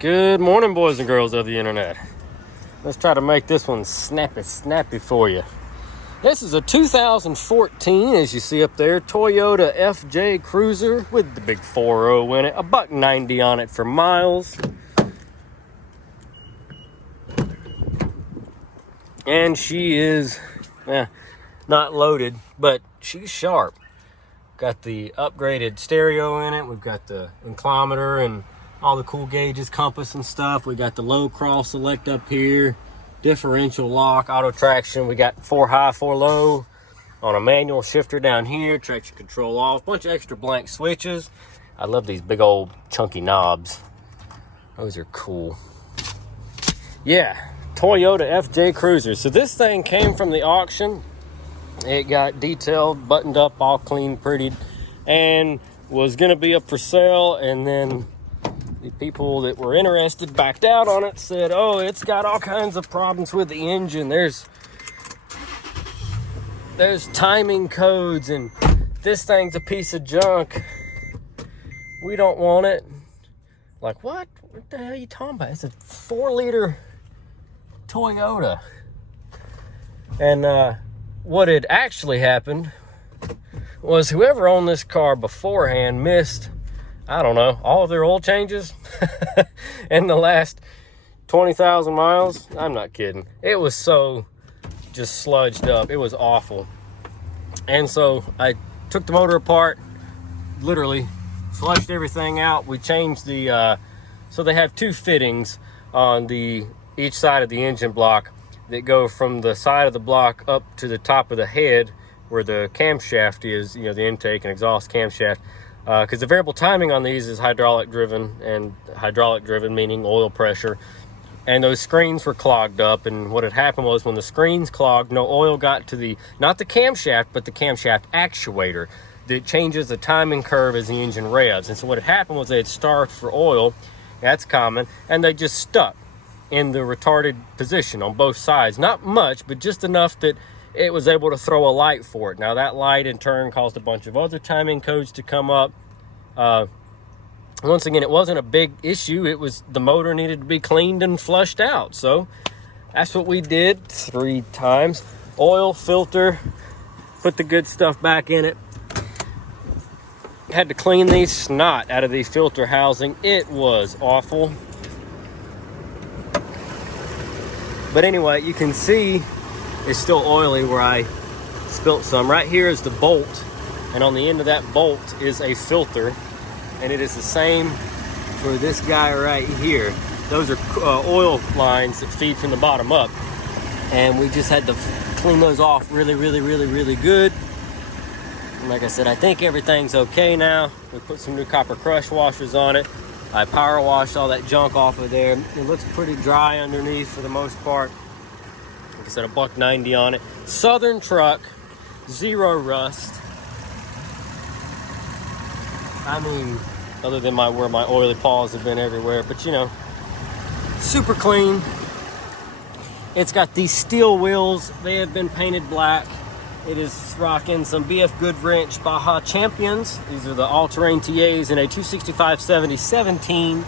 Good morning, boys and girls of the internet. Let's try to make this one snappy for you. This is a 2014, as you see up there, Toyota FJ Cruiser with the big 4.0 in it, a $1.90 on it for miles. And she is not loaded, but she's sharp. Got the upgraded stereo in it. We've got the inclinometer and all the cool gauges, compass and stuff. We got the low crawl select up here, differential lock, auto traction. We got 4 high, 4 low on a manual shifter down here, traction control off, bunch of extra blank switches. I love these big old chunky knobs. Those are cool. Yeah, Toyota FJ Cruiser. So this thing came from the auction. It got detailed, buttoned up, all clean, prettied, and was gonna be up for sale, and then the people that were interested backed out on it, said, oh, it's got all kinds of problems with the engine. There's timing codes, and this thing's a piece of junk. We don't want it. Like, what? What the hell are you talking about? It's a 4-liter Toyota. And what had actually happened was whoever owned this car beforehand missed, I don't know, all of their oil changes in the last 20,000 miles. I'm not kidding. It was so just sludged up. It was awful. And so I took the motor apart, literally flushed everything out. We changed the, so they have 2 fittings on each side of the engine block that go from the side of the block up to the top of the head where the camshaft is, you know, the intake and exhaust camshaft. Because the variable timing on these is hydraulic driven, and hydraulic driven meaning oil pressure. And those screens were clogged up, and what had happened was when the screens clogged, no oil got to not the camshaft, but the camshaft actuator that changes the timing curve as the engine revs. And so what had happened was they had starved for oil, that's common, and they just stuck in the retarded position on both sides. Not much, but just enough that it was able to throw a light for it. Now that light in turn caused a bunch of other timing codes to come up. Once again, it wasn't a big issue. It was the motor needed to be cleaned and flushed out. So that's what we did 3 times. Oil, filter, put the good stuff back in it. Had to clean the snot out of the filter housing. It was awful. But anyway, you can see it's still oily where I spilt some. Right here is the bolt, and on the end of that bolt is a filter, and it is the same for this guy right here. Those are oil lines that feed from the bottom up, and we just had to clean those off really good. And like I said, I think everything's okay now. We put some new copper crush washers on it. I power washed all that junk off of there. It looks pretty dry underneath for the most part. Like I said, a $1.90 on it. Southern truck, 0 rust. I mean, other than where my oily paws have been everywhere, but you know, super clean. It's got these steel wheels. They have been painted black. It is rocking some BF Goodwrench Baja Champions. These are the all-terrain TAs in a 265/70/17.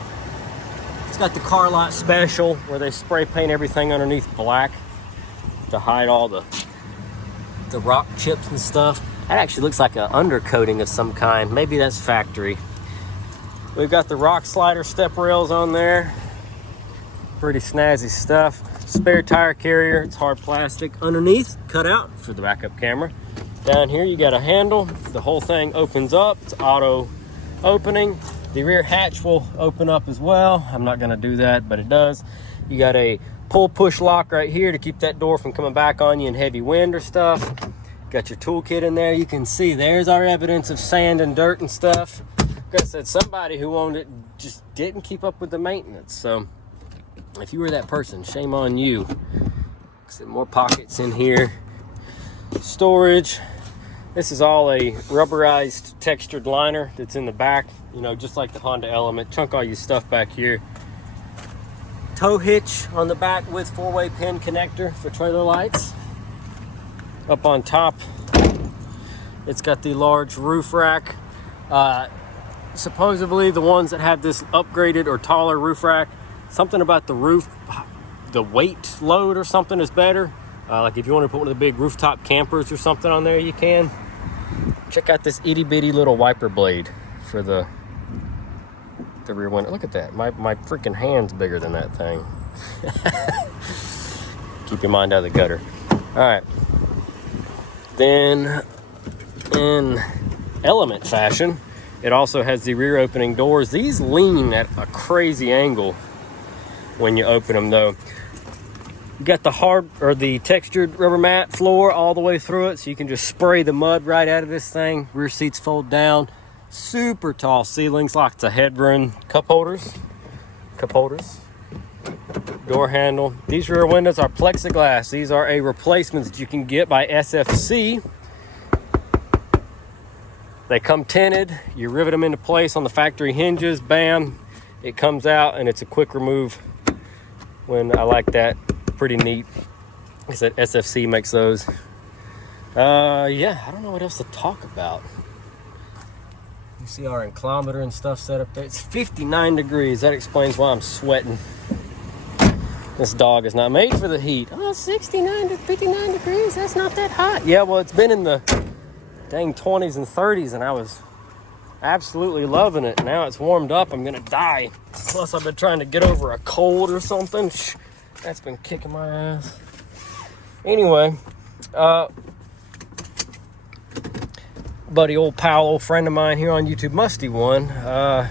It's got the car lot special where they spray paint everything underneath black to hide all the rock chips and stuff. That actually looks like an undercoating of some kind. Maybe that's factory. We've got the rock slider step rails on there. Pretty snazzy stuff. Spare tire carrier, it's hard plastic. Underneath, cut out for the backup camera. Down here you got a handle. The whole thing opens up. It's auto opening. The rear hatch will open up as well. I'm not gonna do that, but it does. You got a pull push lock right here to keep that door from coming back on you in heavy wind or stuff. Got your toolkit in there. You can see there's our evidence of sand and dirt and stuff. Like I said, somebody who owned it just didn't keep up with the maintenance. So if you were that person, shame on you. Some more pockets in here. Storage. This is all a rubberized textured liner that's in the back, you know, just like the Honda Element. Chunk all your stuff back here. Tow hitch on the back with 4-way pin connector for trailer lights. Up on top, it's got the large roof rack. Supposedly the ones that have this upgraded or taller roof rack something about the roof, the weight load or something is better. Like if you want to put one of the big rooftop campers or something on there, you can. Check out this itty bitty little wiper blade for the rear window. Look at that. My freaking hand's bigger than that thing. Keep your mind out of the gutter. All right. Then in Element fashion, it also has the rear opening doors. These lean at a crazy angle when you open them though. You got the textured rubber mat floor all the way through it, so you can just spray the mud right out of this thing. Rear seats fold down. Super tall ceilings, lots of headroom. Cup holders. Door handle. These rear windows are plexiglass. These are a replacement that you can get by SFC. They come tinted. You rivet them into place on the factory hinges. Bam, it comes out, and it's a quick remove. I like that. Pretty neat. I said SFC makes those. Yeah, I don't know what else to talk about. You see our inclinometer and stuff set up there. It's 59 degrees. That explains why I'm sweating. This dog is not made for the heat. Oh, 69 to 59 degrees. That's not that hot. Yeah, well, it's been in the dang 20s and 30s, and I was absolutely loving it. Now it's warmed up. I'm gonna die. Plus, I've been trying to get over a cold or something. That's been kicking my ass. Anyway, buddy, old pal, old friend of mine here on YouTube, Musty One. I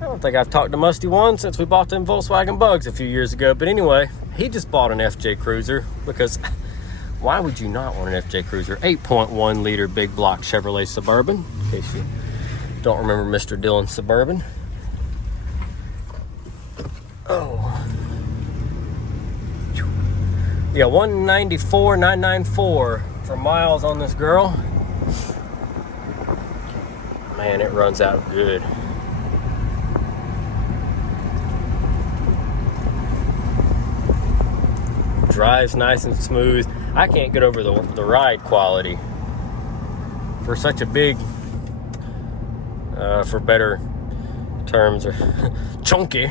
don't think I've talked to Musty One since we bought them Volkswagen Bugs a few years ago. But anyway, he just bought an FJ Cruiser because why would you not want an FJ Cruiser? 8.1 liter big block Chevrolet Suburban, in case you don't remember Mr. Dillon's Suburban. Oh. Yeah, 194,994 for miles on this girl. Man, it runs out good. Drives nice and smooth. I can't get over the ride quality for such a big, for better terms, or chunky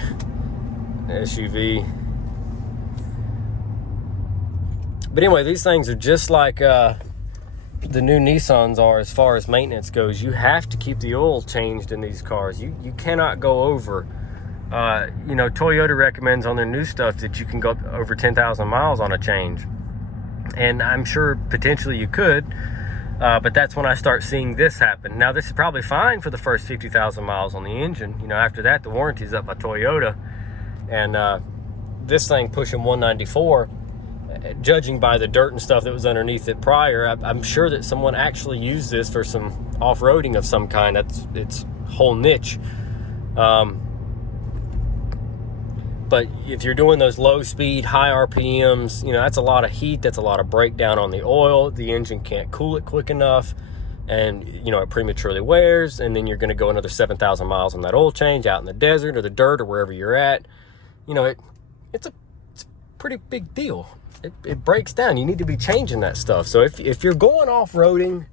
SUV. But anyway, these things are just like the new Nissans are as far as maintenance goes. You have to keep the oil changed in these cars. You cannot go over. You know, Toyota recommends on their new stuff that you can go over 10,000 miles on a change. And I'm sure potentially you could, but that's when I start seeing this happen. Now, this is probably fine for the first 50,000 miles on the engine. You know, after that, the warranty's up by Toyota. And this thing pushing 194, judging by the dirt and stuff that was underneath it prior, I'm sure that someone actually used this for some off-roading of some kind. That's its whole niche. But if you're doing those low speed, high RPMs, you know, that's a lot of heat. That's a lot of breakdown on the oil. The engine can't cool it quick enough. And, you know, it prematurely wears. And then you're going to go another 7,000 miles on that oil change out in the desert or the dirt or wherever you're at. You know, it's a pretty big deal. It breaks down. You need to be changing that stuff. So if you're going off-roading,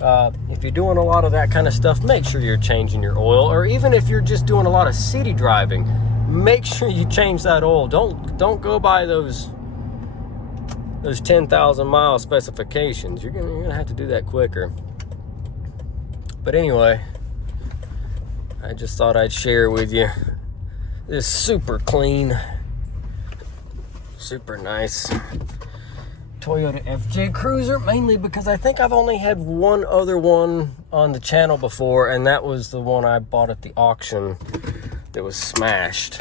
if you're doing a lot of that kind of stuff, make sure you're changing your oil. Or even if you're just doing a lot of city driving, make sure you change that oil. Don't go by those 10,000 mile specifications. You're gonna have to do that quicker. But anyway, I just thought I'd share with you this super clean, super nice Toyota FJ Cruiser, mainly because I think I've only had one other one on the channel before, and that was the one I bought at the auction that was smashed.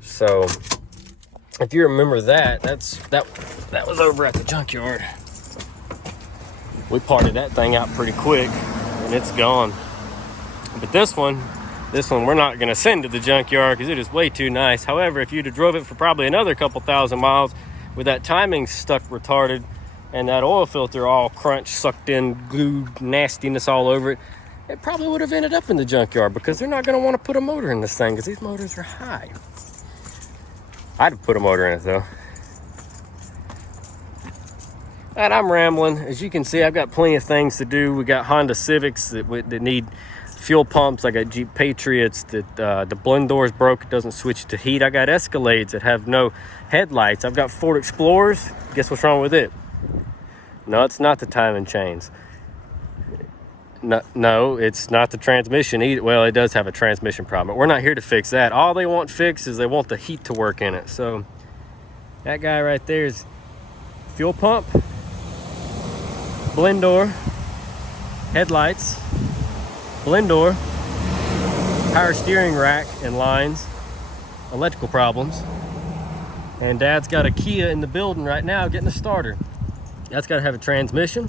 So if you remember that was over at the junkyard. We parted that thing out pretty quick and it's gone. But this one we're not going to send to the junkyard because it is way too nice. However, if you'd have drove it for probably another couple thousand miles with that timing stuck retarded and that oil filter all crunched, sucked in, glued nastiness all over it, it probably would have ended up in the junkyard because they're not going to want to put a motor in this thing because these motors are high. I'd have put a motor in it though. And I'm rambling. As you can see, I've got plenty of things to do. We got Honda Civics that need fuel pumps. I got Jeep Patriots that the blend door's broke. It doesn't switch to heat. I got Escalades that have no headlights. I've got Ford Explorers. Guess what's wrong with it? No, it's not the timing chains. No, it's not the transmission either. Well, it does have a transmission problem, but we're not here to fix that. All they want fixed is they want the heat to work in it. So that guy right there is fuel pump, blend door, headlights, blend door, power steering rack and lines, electrical problems. And Dad's got a Kia in the building right now getting a starter. That's got to have a transmission.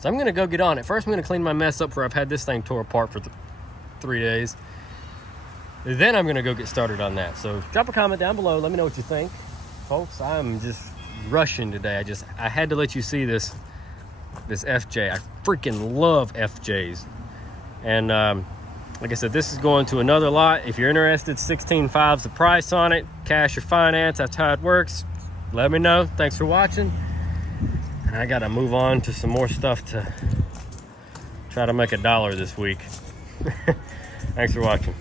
So I'm gonna go get on it. First, I'm gonna clean my mess up, for I've had this thing tore apart for 3 days. Then I'm gonna go get started on that. So drop a comment down below. Let me know what you think. Folks, I'm just rushing today. I had to let you see this FJ. I freaking love FJs. And like I said, this is going to another lot. If you're interested, 16.5's the price on it. Cash or finance, that's how it works. Let me know. Thanks for watching. And I gotta move on to some more stuff to try to make $1 this week. Thanks for watching.